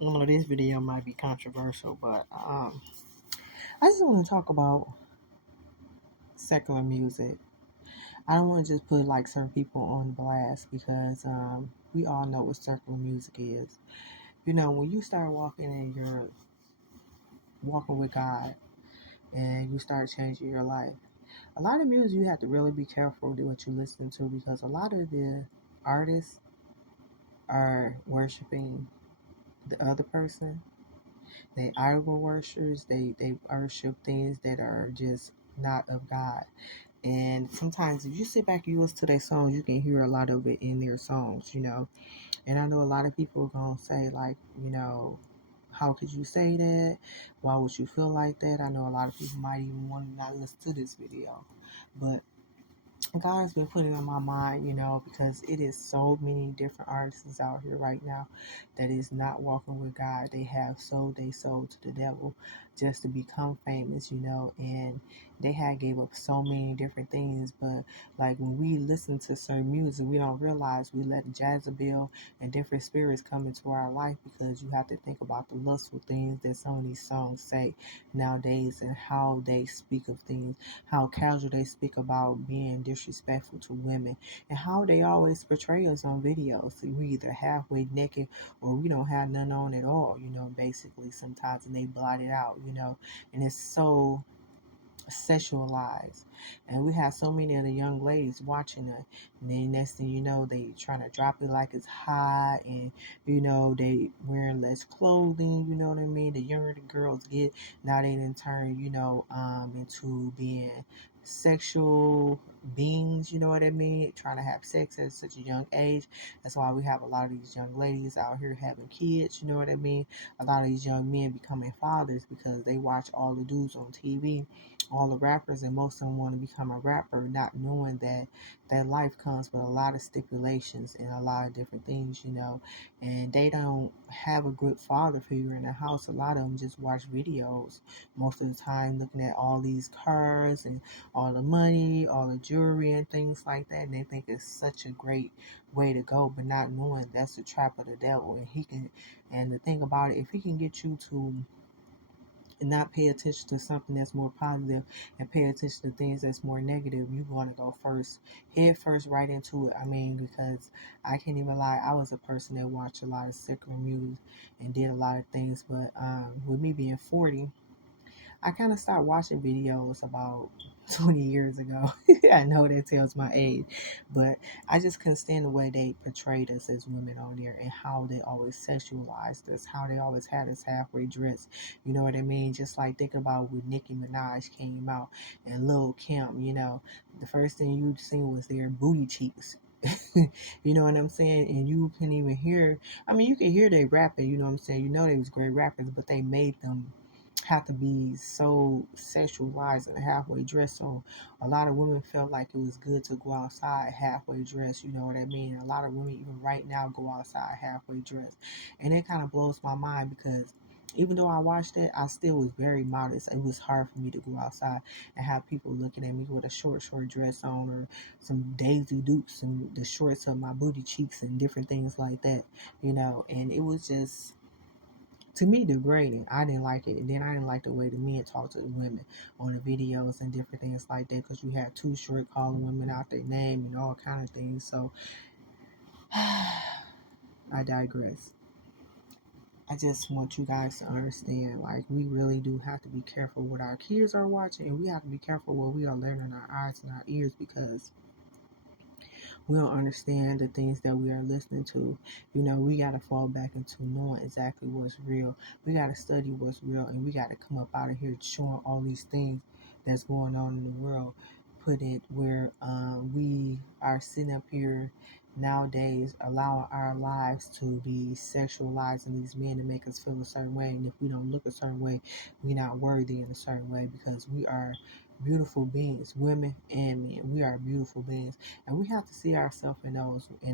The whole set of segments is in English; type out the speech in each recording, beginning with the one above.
This video might be controversial, but I just want to talk about secular music. I don't want to just put like certain people on blast because we all know what secular music is. When you start walking and you're walking with God and you start changing your life, a lot of music you have to really be careful with what you listen to because a lot of the artists are worshiping the other person. They idol worshipers. They worship things that are just not of God. And sometimes if you sit back and you listen to their songs, you can hear a lot of it in their songs. And I know a lot of people are gonna say like, how could you say that? Why would you feel like that? I know a lot of people might even want to not listen to this video. But God's been putting on my mind, because it is so many different artists out here right now that is not walking with God. They have sold their soul to the devil just to become famous, and they had gave up so many different things. But like when we listen to certain music, we don't realize we let Jezebel and different spirits come into our life because you have to think about the lustful things that some of these songs say nowadays and how they speak of things, how casual they speak about being disrespectful to women, and how they always portray us on videos. So we either halfway naked or we don't have none on at all, basically sometimes, and they blot it out, and it's so sexualized. And we have so many of the young ladies watching it. And then next thing you know, they trying to drop it like it's hot and they wearing less clothing, you know what I mean? The younger the girls get, now they done turn, into being sexual beings, you know what I mean? Trying to have sex at such a young age. That's why we have a lot of these young ladies out here having kids, you know what I mean? A lot of these young men becoming fathers because they watch all the dudes on TV, all the rappers, and most of them want to become a rapper, not knowing that that life comes with a lot of stipulations and a lot of different things, and they don't have a good father figure in the house. A lot of them just watch videos most of the time, looking at all these cars and all the money, all the jewelry and things like that, and they think it's such a great way to go, but not knowing that's the trap of the devil. And the thing about it, if he can get you to and not pay attention to something that's more positive and pay attention to things that's more negative, you want to go head first right into it. I mean, because I can't even lie, I was a person that watched a lot of secular music and did a lot of things, but with me being 40, I kind of stopped watching videos about 20 years ago. I know that tells my age, but I just couldn't stand the way they portrayed us as women on there and how they always sexualized us, how they always had us halfway dressed. You know what I mean? Just like thinking about when Nicki Minaj came out and Lil Kim, the first thing you'd seen was their booty cheeks. You know what I'm saying? And you can even hear, I mean, you can hear they rapping, you know what I'm saying? You know they was great rappers, but they made them have to be so sexualized and halfway dressed. So a lot of women felt like it was good to go outside halfway dressed. You know what I mean? A lot of women even right now go outside halfway dressed, and it kind of blows my mind because even though I watched it, I still was very modest. It was hard for me to go outside and have people looking at me with a short dress on or some Daisy Dukes and the shorts of my booty cheeks and different things like that. And it was just, to me, degrading. I didn't like it. And then I didn't like the way the men talk to the women on the videos and different things like that because you had Too Short calling women out their name and all kind of things. So I digress. I just want you guys to understand, like, we really do have to be careful what our kids are watching, and we have to be careful what we are learning our eyes and our ears because we don't understand the things that we are listening to. We got to fall back into knowing exactly what's real. We got to study what's real, and we got to come up out of here showing all these things that's going on in the world. Put it where we are sitting up here nowadays allowing our lives to be sexualizing these men to make us feel a certain way. And if we don't look a certain way, we're not worthy in a certain way because we are beautiful beings, women and men. We are beautiful beings, and we have to see ourselves in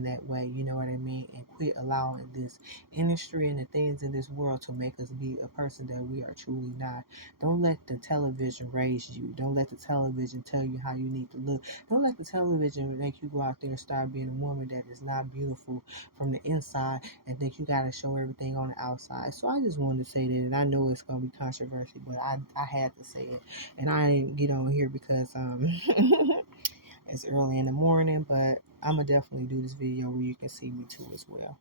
that way. You know what I mean? And quit allowing this industry and the things in this world to make us be a person that we are truly not. Don't let the television raise you. Don't let the television tell you how you need to look. Don't let the television make you go out there and start being a woman that is not beautiful from the inside and think you got to show everything on the outside. So I just wanted to say that, and I know it's going to be controversial, but I had to say it. And I didn't get on here because it's early in the morning, but I'm going to definitely do this video where you can see me too as well.